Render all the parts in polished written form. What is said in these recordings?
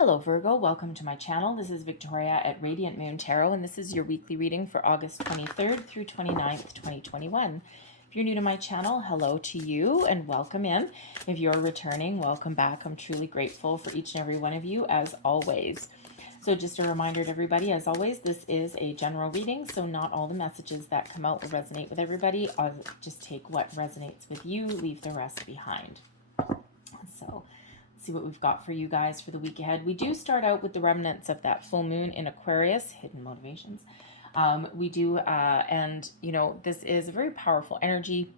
Hello Virgo, welcome to my channel. This is Victoria at Radiant Moon Tarot, and this is your weekly reading for August 23rd through 29th, 2021. If you're new to my channel, hello to you and welcome in. If you're returning, welcome back. I'm truly grateful for each and every one of you as always. So just a reminder to everybody, as always, this is a general reading, so not all the messages that come out will resonate with everybody. I'll just take what resonates with you, leave the rest behind. So see what we've got for you guys for the week ahead. We do start out with the remnants of that full moon in Aquarius, hidden motivations. And you know, this is a very powerful energy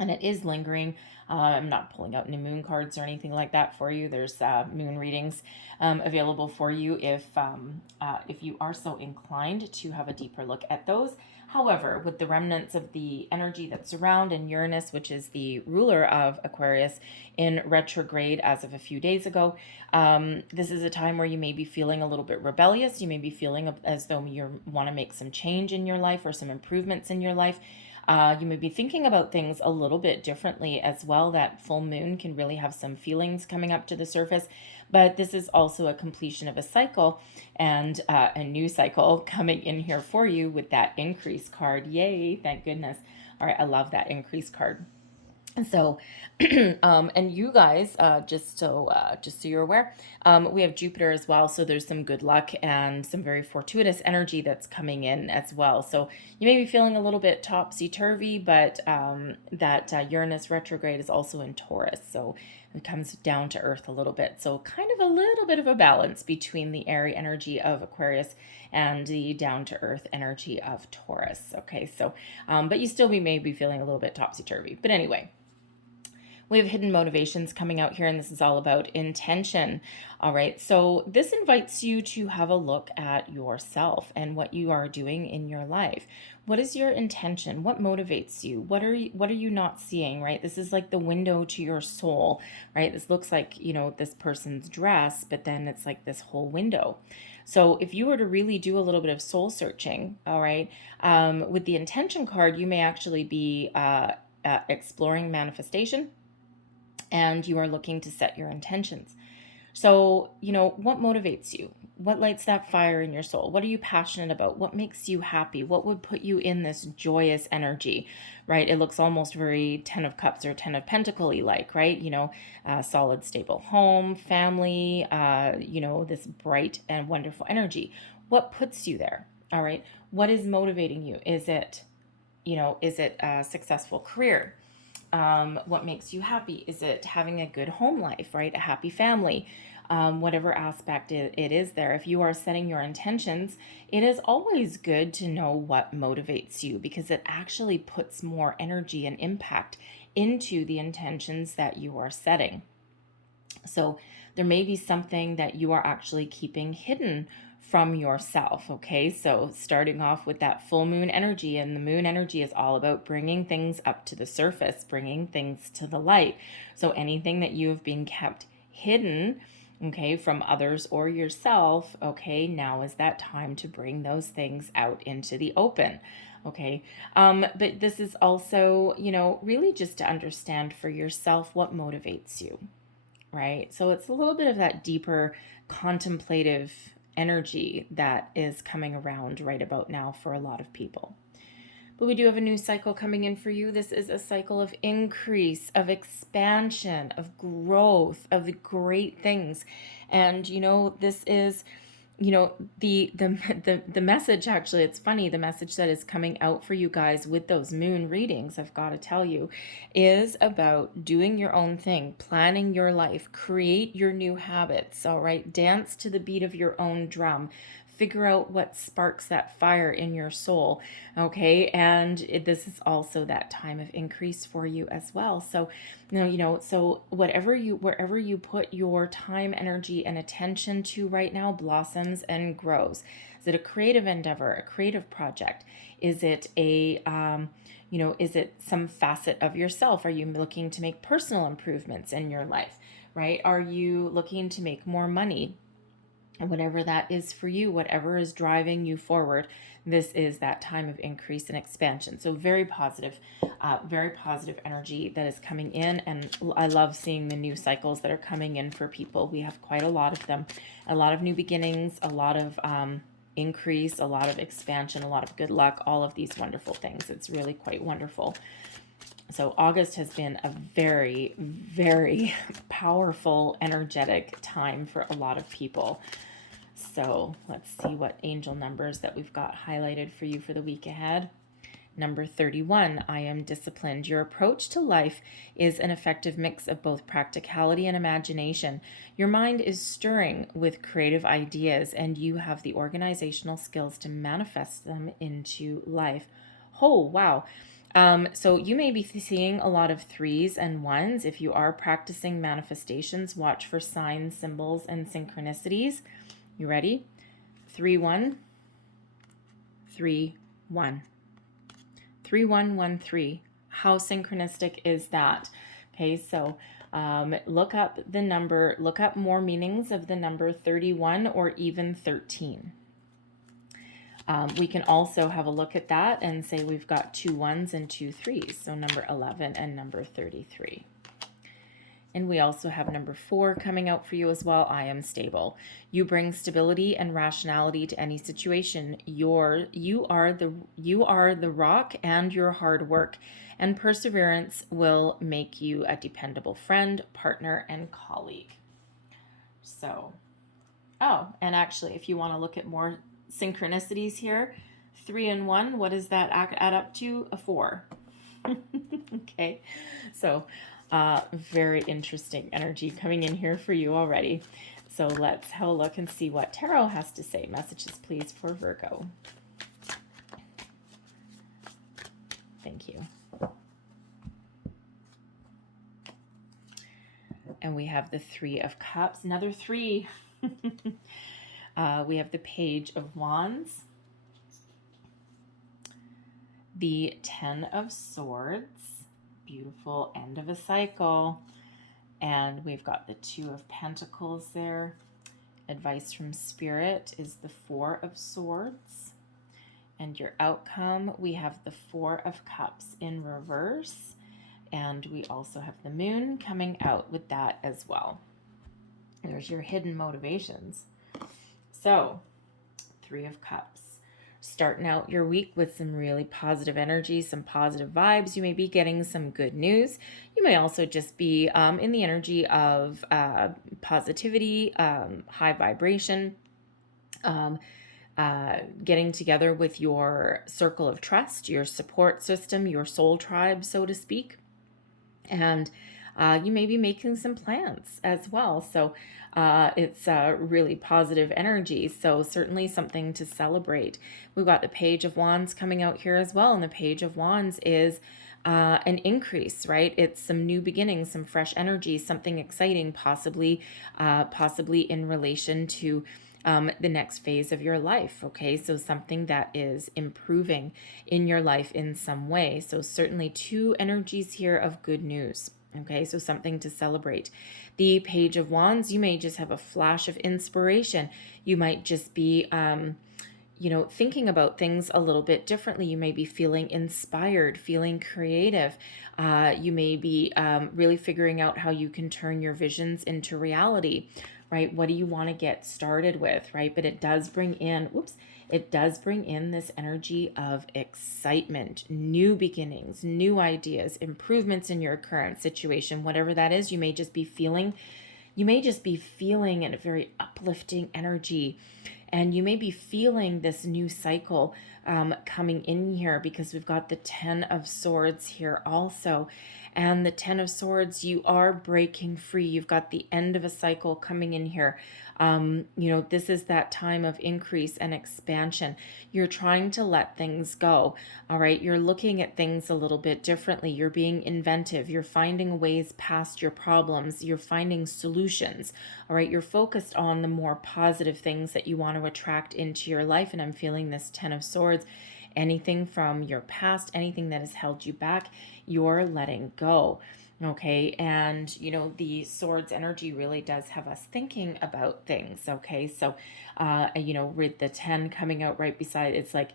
and it is lingering. I'm not pulling out any moon cards or anything like that for you. There's moon readings available for you if you are so inclined to have a deeper look at those. However, with the remnants of the energy that's around and Uranus, which is the ruler of Aquarius, in retrograde as of a few days ago, this is a time where you may be feeling a little bit rebellious. You may be feeling as though you want to make some change in your life or some improvements in your life. You may be thinking about things a little bit differently as well. That full moon can really have some feelings coming up to the surface, but this is also a completion of a cycle and a new cycle coming in here for you with that increase card. Yay, thank goodness. All right, I love that increase card. And so, and you guys, just so you're aware, we have Jupiter as well. So there's some good luck and some very fortuitous energy that's coming in as well. So you may be feeling a little bit topsy-turvy, but that Uranus retrograde is also in Taurus. So it comes down to earth a little bit. So kind of a little bit of a balance between the airy energy of Aquarius and the down to earth energy of Taurus. Okay, so, but you still may be feeling a little bit topsy-turvy. But anyway, we have hidden motivations coming out here, and this is all about intention. All right, so this invites you to have a look at yourself and what you are doing in your life. What is your intention? What motivates you? What are you not seeing, right? This is like the window to your soul, right? This looks like, you know, this person's dress, but then it's like this whole window. So if you were to really do a little bit of soul searching, all right, with the intention card, you may actually be exploring manifestation, and you are looking to set your intentions. So, you know, what motivates you? What lights that fire in your soul? What are you passionate about? What makes you happy? What would put you in this joyous energy, right? It looks almost very 10 of Cups or 10 of Pentacles like, right? You know, solid, stable home, family, you know, this bright and wonderful energy. What puts you there? All right. What is motivating you? Is it a successful career? What makes you happy? Is it having a good home life, right? A happy family, whatever aspect it is there. If you are setting your intentions, it is always good to know what motivates you, because it actually puts more energy and impact into the intentions that you are setting. So there may be something that you are actually keeping hidden from yourself. Okay, so starting off with that full moon energy, and the moon energy is all about bringing things up to the surface, bringing things to the light. So anything that you have been kept hidden, okay, from others or yourself, okay, now is that time to bring those things out into the open. Okay, but this is also, you know, really just to understand for yourself what motivates you, right? So it's a little bit of that deeper contemplative energy that is coming around right about now for a lot of people. But we do have a new cycle coming in for you. This is a cycle of increase, of expansion, of growth, of the great things. And, you know, this is, you know, the message, actually, it's funny, the message that is coming out for you guys with those moon readings, I've got to tell you, is about doing your own thing, planning your life, create your new habits, all right? Dance to the beat of your own drum. Figure out what sparks that fire in your soul, okay? And this is also that time of increase for you as well. So, so wherever you put your time, energy, and attention to right now blossoms and grows. Is it a creative endeavor, a creative project? Is it is it some facet of yourself? Are you looking to make personal improvements in your life, right? Are you looking to make more money? And whatever that is for you, whatever is driving you forward, this is that time of increase and expansion. So very positive energy that is coming in. And I love seeing the new cycles that are coming in for people. We have quite a lot of them, a lot of new beginnings, a lot of increase, a lot of expansion, a lot of good luck, all of these wonderful things. It's really quite wonderful. So August has been a very, very powerful, energetic time for a lot of people. So let's see what angel numbers that we've got highlighted for you for the week ahead. Number 31, I am disciplined. Your approach to life is an effective mix of both practicality and imagination. Your mind is stirring with creative ideas, and you have the organizational skills to manifest them into life. Oh, wow. So you may be seeing a lot of 3s and 1s. If you are practicing manifestations, watch for signs, symbols, and synchronicities. You ready? 3 1 3 1 3 1 1 3. How synchronistic is that? Okay, so look up the number, look up more meanings of the number 31 or even 13. We can also have a look at that and say we've got 2 1s and 2 3s, so number 11 and number 33. And we also have number 4 coming out for you as well. I am stable. You bring stability and rationality to any situation. You are the rock, and your hard work and perseverance will make you a dependable friend, partner, and colleague. So, and actually, if you want to look at more synchronicities here, 3 and 1, what does that add up to? A 4. Okay, so very interesting energy coming in here for you already. So let's have a look and see what Tarot has to say. Messages, please, for Virgo. Thank you. And we have the 3 of Cups, another 3. We have the Page of Wands, the 10 of Swords, beautiful end of a cycle, and we've got the 2 of Pentacles there. Advice from Spirit is the 4 of Swords, and your outcome, we have the 4 of Cups in reverse, and we also have the Moon coming out with that as well. There's your hidden motivations. So, 3 of Cups. Starting out your week with some really positive energy, some positive vibes. You may be getting some good news. You may also just be in the energy of positivity, high vibration, getting together with your circle of trust, your support system, your soul tribe, so to speak. And you may be making some plans as well. So it's really positive energy. So certainly something to celebrate. We've got the Page of Wands coming out here as well. And the Page of Wands is an increase, right? It's some new beginnings, some fresh energy, something exciting, possibly in relation to the next phase of your life. Okay, so something that is improving in your life in some way. So certainly 2 energies here of good news. Okay, so something to celebrate. The Page of Wands, you may just have a flash of inspiration. You might just be thinking about things a little bit differently. You may be feeling inspired, feeling creative. You may be really figuring out how you can turn your visions into reality, right? What do you want to get started with, right? But it does bring in, this energy of excitement, new beginnings, new ideas, improvements in your current situation, whatever that is. You may just be feeling in a very uplifting energy. And you may be feeling this new cycle coming in here, because we've got the 10 of Swords here also. And the 10 of Swords, you are breaking free. You've got the end of a cycle coming in here. This is that time of increase and expansion. You're trying to let things go. All right. You're looking at things a little bit differently. You're being inventive. You're finding ways past your problems. You're finding solutions. All right. You're focused on the more positive things that you want to attract into your life. And I'm feeling this 10 of Swords. Anything from your past, anything that has held you back, you're letting go. Okay, and the swords energy really does have us thinking about things. Okay, so with the 10 coming out right beside, it's like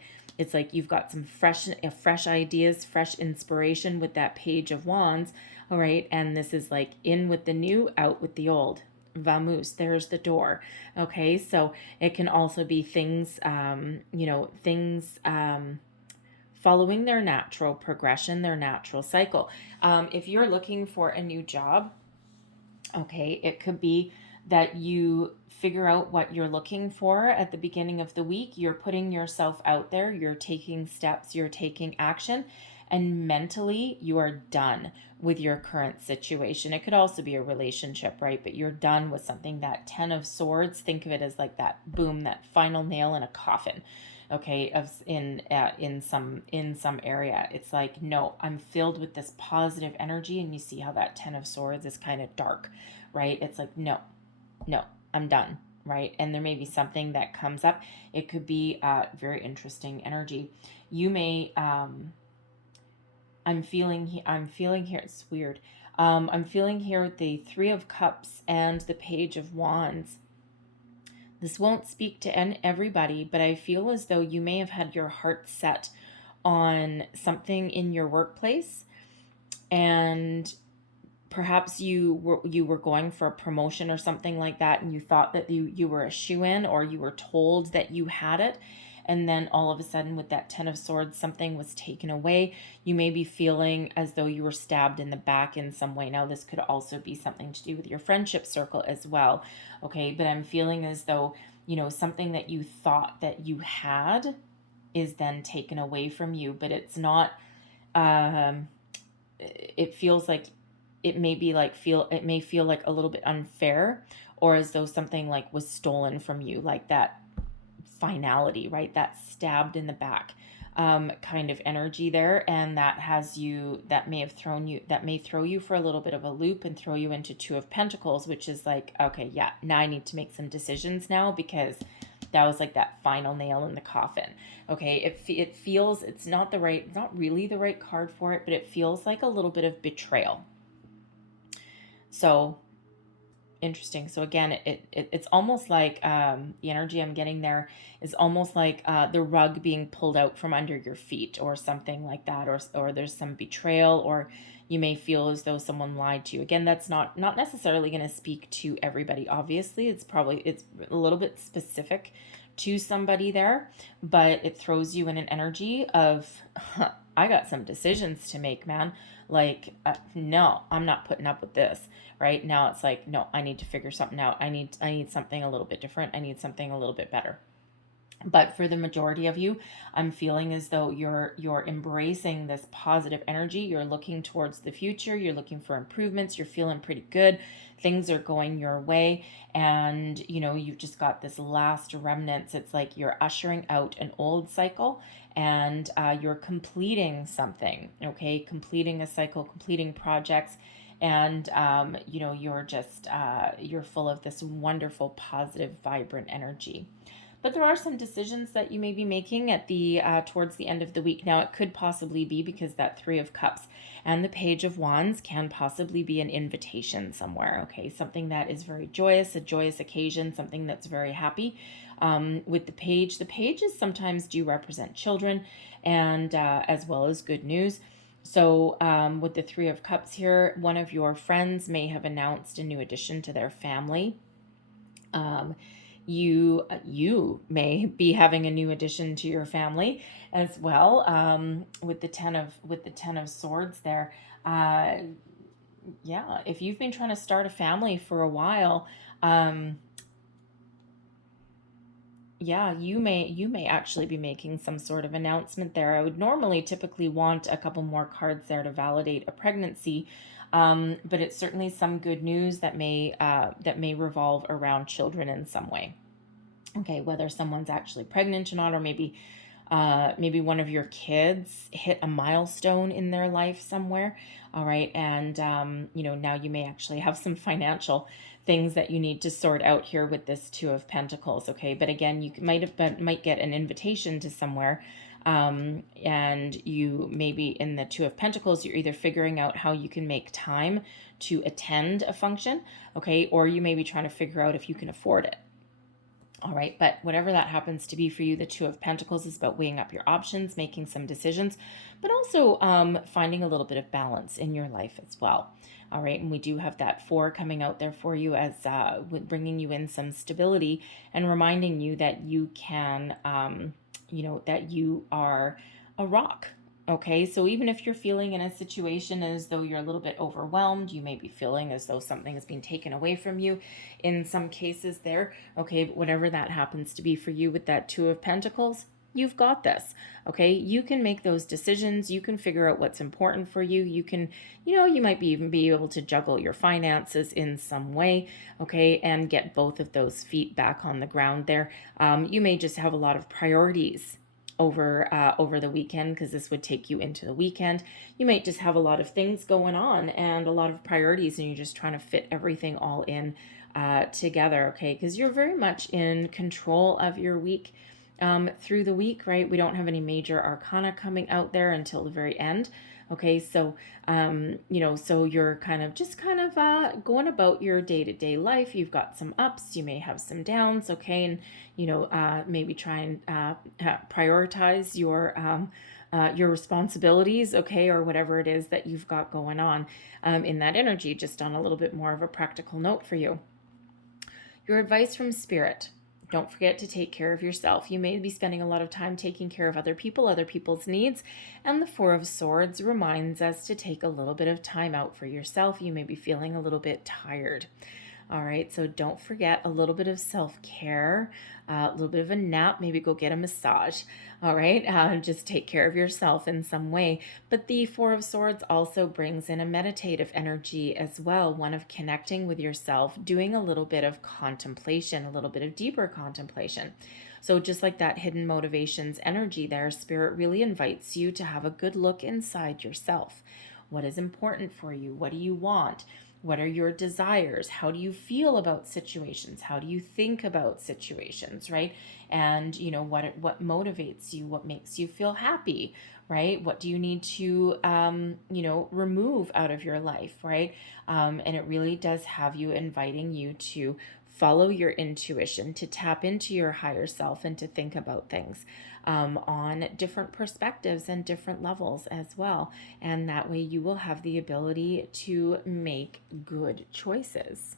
you've got some fresh ideas, fresh inspiration with that page of wands. All right, and this is like in with the new, out with the old. Vamoose, there's the door. Okay, so it can also be things, things following their natural progression, their natural cycle. If you're looking for a new job, okay, it could be that you figure out what you're looking for at the beginning of the week. You're putting yourself out there, you're taking steps, you're taking action, and mentally you are done with your current situation. It could also be a relationship, right? But you're done with something. That 10 of swords, think of it as like that boom, that final nail in a coffin. Okay, of in some area, it's like, no, I'm filled with this positive energy, and you see how that 10 of swords is kind of dark, right? It's like, no, no, I'm done, right? And there may be something that comes up. It could be very interesting energy. You may I'm feeling here, it's weird. I'm feeling here the 3 of Cups and the Page of Wands. This won't speak to everybody, but I feel as though you may have had your heart set on something in your workplace, and perhaps you were going for a promotion or something like that, and you thought that you were a shoo-in, or you were told that you had it, and then all of a sudden with that 10 of swords something was taken away. You may be feeling as though you were stabbed in the back in some way. Now this could also be something to do with your friendship circle as well. Okay, but I'm feeling as though something that you thought that you had is then taken away from you, but it's not. It feels like it may feel like a little bit unfair, or as though something like was stolen from you, like that finality, right? That stabbed in the back kind of energy there. And that may throw you for a little bit of a loop and throw you into 2 of Pentacles, which is like, okay, yeah, now I need to make some decisions now, because that was like that final nail in the coffin. Okay, it feels, it's not really the right card for it, but it feels like a little bit of betrayal. So interesting. So again, it's almost like the energy I'm getting there is almost like the rug being pulled out from under your feet, or something like that, or there's some betrayal, or you may feel as though someone lied to you. Again, that's not necessarily going to speak to everybody. Obviously, it's a little bit specific to somebody there, but it throws you in an energy of, I got some decisions to make, man. Like, no, I'm not putting up with this. Right now, it's like, no, I need to figure something out. I need something a little bit different. I need something a little bit better. But for the majority of you, I'm feeling as though you're embracing this positive energy. You're looking towards the future. You're looking for improvements. You're feeling pretty good. Things are going your way. And, you've just got this last remnants. It's like you're ushering out an old cycle, and you're completing something, okay? Completing a cycle, completing projects. And, you're full of this wonderful, positive, vibrant energy. But there are some decisions that you may be making at the towards the end of the week. Now, it could possibly be because that 3 of Cups and the Page of Wands can possibly be an invitation somewhere, okay? Something that is very joyous, a joyous occasion, something that's very happy. With the pages sometimes do represent children, and as well as good news. So with the 3 of Cups here, one of your friends may have announced a new addition to their family. You may be having a new addition to your family as well. With the 10 of Swords there. Yeah, if you've been trying to start a family for a while, yeah, you may actually be making some sort of announcement there. I would normally typically want a couple more cards there to validate a pregnancy, but it's certainly some good news that may revolve around children in some way. Okay, whether someone's actually pregnant or not, or maybe one of your kids hit a milestone in their life somewhere. All right, and now you may actually have some financial things that you need to sort out here with this 2 of Pentacles. Okay, but again, you might get an invitation to somewhere, And you maybe in the Two of Pentacles, you're either figuring out how you can make time to attend a function, okay, or you may be trying to figure out if you can afford it. All right, but whatever that happens to be for you, the Two of Pentacles is about weighing up your options, making some decisions, but also finding a little bit of balance in your life as well. All right, and we do have that Four coming out there for you as bringing you in some stability and reminding you that you can, that you are a rock. Okay, so even if you're feeling in a situation as though you're a little bit overwhelmed, you may be feeling as though something is being taken away from you in some cases there. Okay, but whatever that happens to be for you with that Two of Pentacles, you've got this. Okay, you can make those decisions. You can figure out what's important for you. You can, you might even be able to juggle your finances in some way. Okay, and get both of those feet back on the ground there. You may just have a lot of priorities over the weekend, because this would take you into the weekend. You might just have a lot of things going on and a lot of priorities, and you're just trying to fit everything all in together, okay? Because you're very much in control of your week through the week, right? We don't have any major arcana coming out there until the very end. Okay, so so you're kind of going about your day-to-day life. You've got some ups, you may have some downs, okay, and maybe try and prioritize your responsibilities, okay, or whatever it is that you've got going on in that energy. Just on a little bit more of a practical note for you, your advice from Spirit: don't forget to take care of yourself. You may be spending a lot of time taking care of other people's needs. And the Four of Swords reminds us to take a little bit of time out for yourself. You may be feeling a little bit tired. All right, so don't forget a little bit of self-care, a little bit of a nap, maybe go get a massage. All right, just take care of yourself in some way. But the Four of Swords also brings in a meditative energy as well, one of connecting with yourself, doing a little bit of contemplation, a little bit of deeper contemplation. So just like that hidden motivations energy there, Spirit really invites you to have a good look inside yourself. What is important for you? What do you want? What are your desires? How do you feel about situations? How do you think about situations, right? And what motivates you? What makes you feel happy, right? What do you need to remove out of your life, right? And it really does have you inviting you to follow your intuition, to tap into your higher self, and to think about things on different perspectives and different levels as well. And that way you will have the ability to make good choices.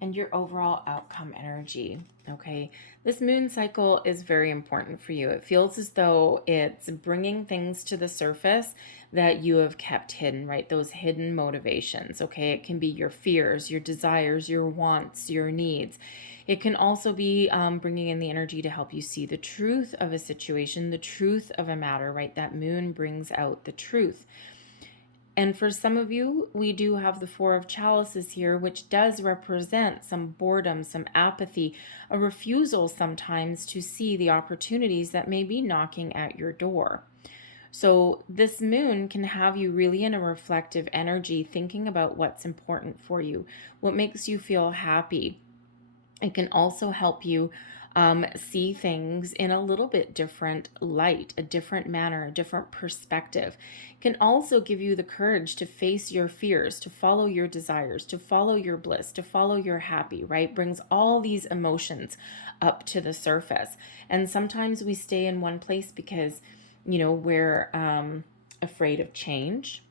And your overall outcome energy, okay? This moon cycle is very important for you. It feels as though it's bringing things to the surface that you have kept hidden, right? Those hidden motivations, okay? It can be your fears, your desires, your wants, your needs. It can also be bringing in the energy to help you see the truth of a situation, the truth of a matter, right? That moon brings out the truth. And for some of you, we do have the Four of Chalices here, which does represent some boredom, some apathy, a refusal sometimes to see the opportunities that may be knocking at your door. So this moon can have you really in a reflective energy, thinking about what's important for you, what makes you feel happy. It can also help you see things in a little bit different light, a different manner, a different perspective. It can also give you the courage to face your fears, to follow your desires, to follow your bliss, to follow your happy, right? Brings all these emotions up to the surface. And sometimes we stay in one place because, we're afraid of change.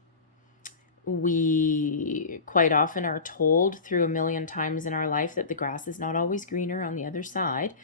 We quite often are told through a million times in our life that the grass is not always greener on the other side.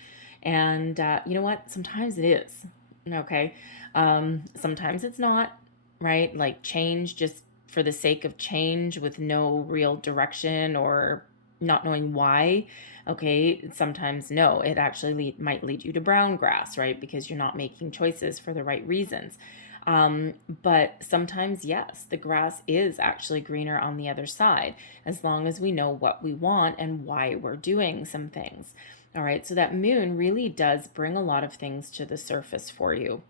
And you know what? Sometimes it is. Okay. Sometimes it's not, right? Like change just for the sake of change with no real direction or not knowing why. Okay. Sometimes no, it actually might lead you to brown grass, right? Because you're not making choices for the right reasons. But sometimes, yes, the grass is actually greener on the other side, as long as we know what we want and why we're doing some things. All right, so that moon really does bring a lot of things to the surface for you.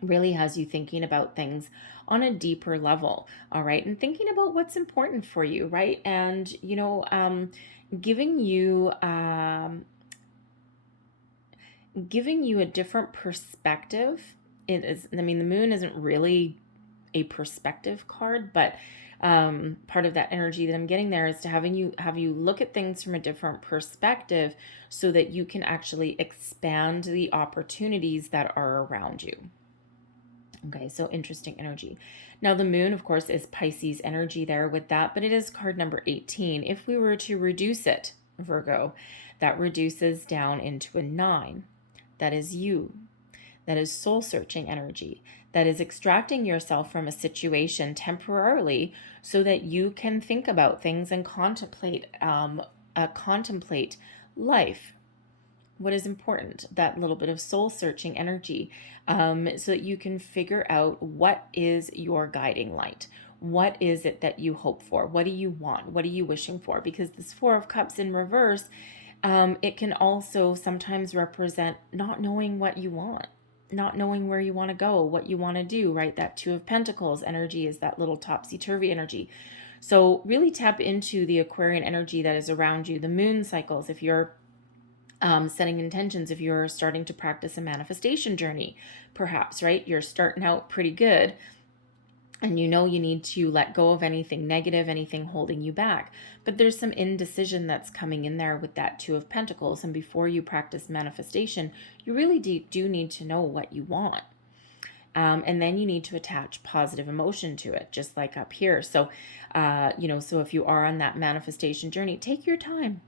Really has you thinking about things on a deeper level. All right, and thinking about what's important for you, right? And, giving you giving you a different perspective. It is, I mean, the moon isn't really a perspective card, but part of that energy that I'm getting there is to have you look at things from a different perspective so that you can actually expand the opportunities that are around you. Okay, so interesting energy. Now, the moon, of course, is Pisces energy there with that, but it is card number 18. If we were to reduce it, Virgo, that reduces down into a 9. That is you. That is soul searching energy. That is extracting yourself from a situation temporarily so that you can think about things and contemplate life. What is important, that little bit of soul searching energy, so that you can figure out what is your guiding light. What is it that you hope for? What do you want? What are you wishing for? Because this Four of Cups in reverse, it can also sometimes represent not knowing what you want, not knowing where you want to go, what you want to do, right? That Two of Pentacles energy is that little topsy-turvy energy. So really tap into the Aquarian energy that is around you, the moon cycles. If you're setting intentions, if you're starting to practice a manifestation journey, perhaps, right? You're starting out pretty good and you know you need to let go of anything negative, anything holding you back. But there's some indecision that's coming in there with that Two of Pentacles. And before you practice manifestation, you really do need to know what you want. And then you need to attach positive emotion to it, just like up here. So, so if you are on that manifestation journey, take your time.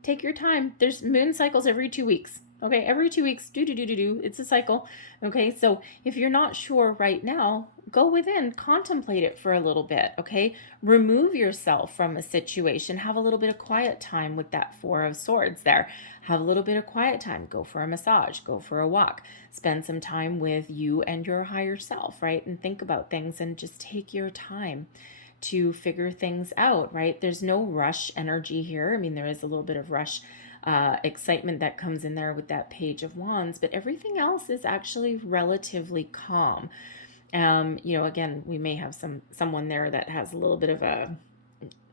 Take your time. There's moon cycles every 2 weeks. Okay, every 2 weeks, it's a cycle. Okay, so if you're not sure right now, go within, contemplate it for a little bit. Okay, remove yourself from a situation, have a little bit of quiet time with that Four of Swords there. Have a little bit of quiet time, go for a massage, go for a walk, spend some time with you and your higher self, right? And think about things and just take your time to figure things out, right? There's no rush energy here. I mean, there is a little bit of rush excitement that comes in there with that Page of Wands, but everything else is actually relatively calm. Again, we may have someone there that has a little bit of a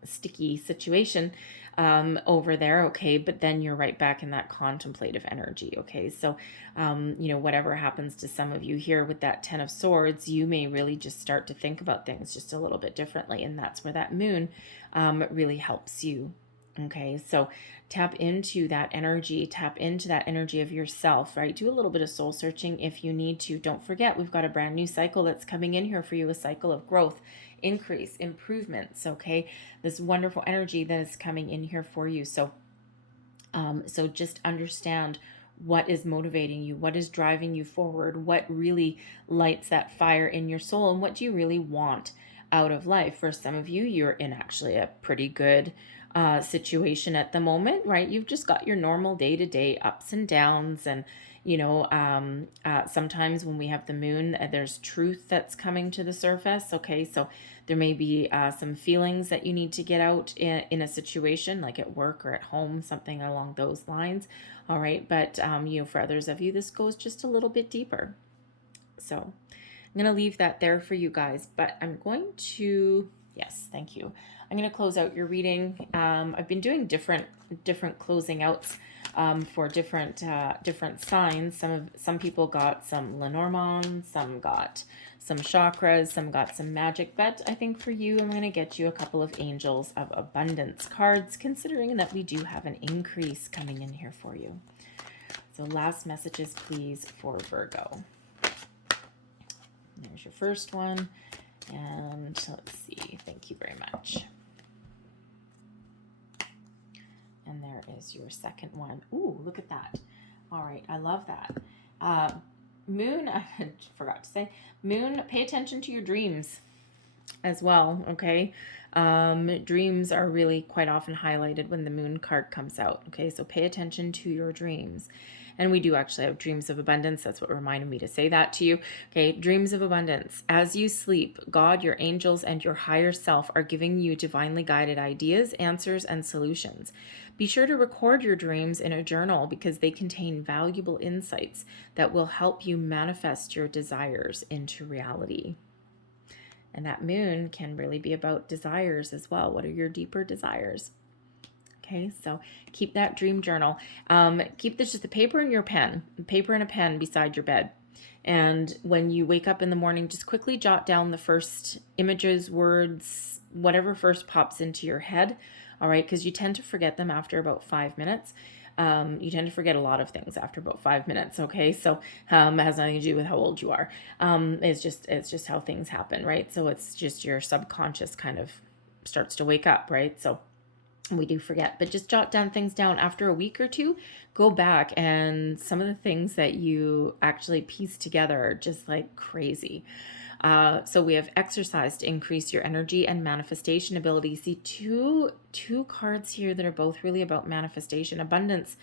sticky situation over there, okay, but then you're right back in that contemplative energy, okay? So whatever happens to some of you here with that Ten of Swords, you may really just start to think about things just a little bit differently, and that's where that moon really helps you. Okay, so tap into that energy of yourself, right? Do a little bit of soul searching if you need to. Don't forget, we've got a brand new cycle that's coming in here for you, a cycle of growth, increase, improvements, okay? This wonderful energy that is coming in here for you. So just understand what is motivating you, what is driving you forward, what really lights that fire in your soul, and what do you really want out of life. For some of you, you're in actually a pretty good situation at the moment, right? You've just got your normal day-to-day ups and downs, and sometimes when we have the moon, there's truth that's coming to the surface. Okay, so there may be some feelings that you need to get out in a situation, like at work or at home, something along those lines. All right, but for others of you, this goes just a little bit deeper. So I'm going to leave that there for you guys, but I'm going to, yes, thank you. I'm going to close out your reading. I've been doing different closing outs for different signs. Some people got some Lenormand, some got some chakras, some got some magic, but I think for you, I'm going to get you a couple of Angels of Abundance cards, considering that we do have an increase coming in here for you. So last messages, please, for Virgo. There's your first one, and let's see. Thank you very much. And there is your second one. Ooh, look at that. All right, I love that. Moon, I forgot to say, Moon, pay attention to your dreams as well, okay? Dreams are really quite often highlighted when the Moon card comes out, okay? So pay attention to your dreams. And we do actually have dreams of abundance. That's what reminded me to say that to you. Okay, dreams of abundance. As you sleep, God, your angels, and your higher self are giving you divinely guided ideas, answers, and solutions. Be sure to record your dreams in a journal because they contain valuable insights that will help you manifest your desires into reality. And that moon can really be about desires as well. What are your deeper desires? Okay, so keep that dream journal. Keep this just a paper and your pen, paper and a pen beside your bed. And when you wake up in the morning, just quickly jot down the first images, words, whatever first pops into your head. All right, because you tend to forget them after about 5 minutes. You tend to forget a lot of things after about 5 minutes. Okay, so it has nothing to do with how old you are. It's just how things happen, right? So it's just your subconscious kind of starts to wake up, right? So we do forget, but just jot down things down after a week or two. Go back, and some of the things that you actually piece together are just like crazy. So we have exercise to increase your energy and manifestation ability. See two cards here that are both really about manifestation. Abundance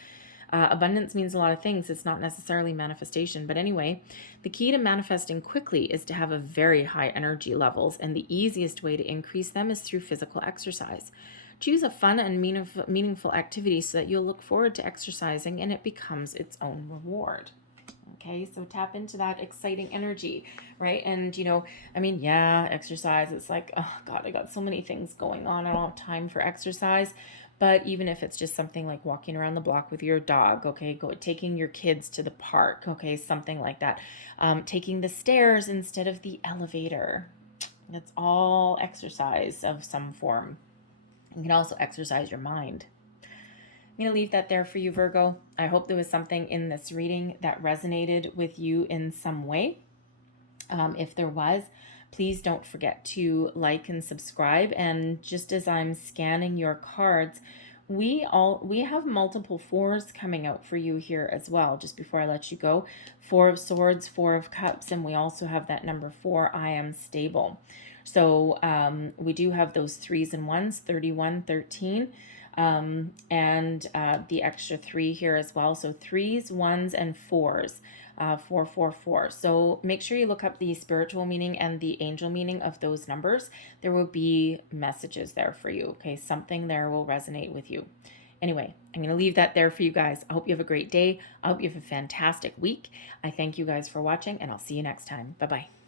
means a lot of things. It's not necessarily manifestation. But anyway, the key to manifesting quickly is to have a very high energy levels, and the easiest way to increase them is through physical exercise. Choose a fun and meaningful activity so that you'll look forward to exercising and it becomes its own reward. Okay, so tap into that exciting energy, right? And yeah, exercise, it's like, oh God, I got so many things going on. I don't have time for exercise. But even if it's just something like walking around the block with your dog, okay, taking your kids to the park, okay, something like that. Taking the stairs instead of the elevator. That's all exercise of some form. You can also exercise your mind. I'm going to leave that there for you, Virgo. I hope there was something in this reading that resonated with you in some way. If there was, please don't forget to like and subscribe. And just as I'm scanning your cards, we have multiple fours coming out for you here as well. Just before I let you go, 4 of Swords, 4 of Cups, and we also have that number 4, I am stable. So we do have those 3s and 1s, 31, 13, and the extra 3 here as well. So 3s, 1s, and 4s. 444. So make sure you look up the spiritual meaning and the angel meaning of those numbers. There will be messages there for you. Okay, something there will resonate with you. Anyway, I'm going to leave that there for you guys. I hope you have a great day. I hope you have a fantastic week. I thank you guys for watching, and I'll see you next time. Bye-bye.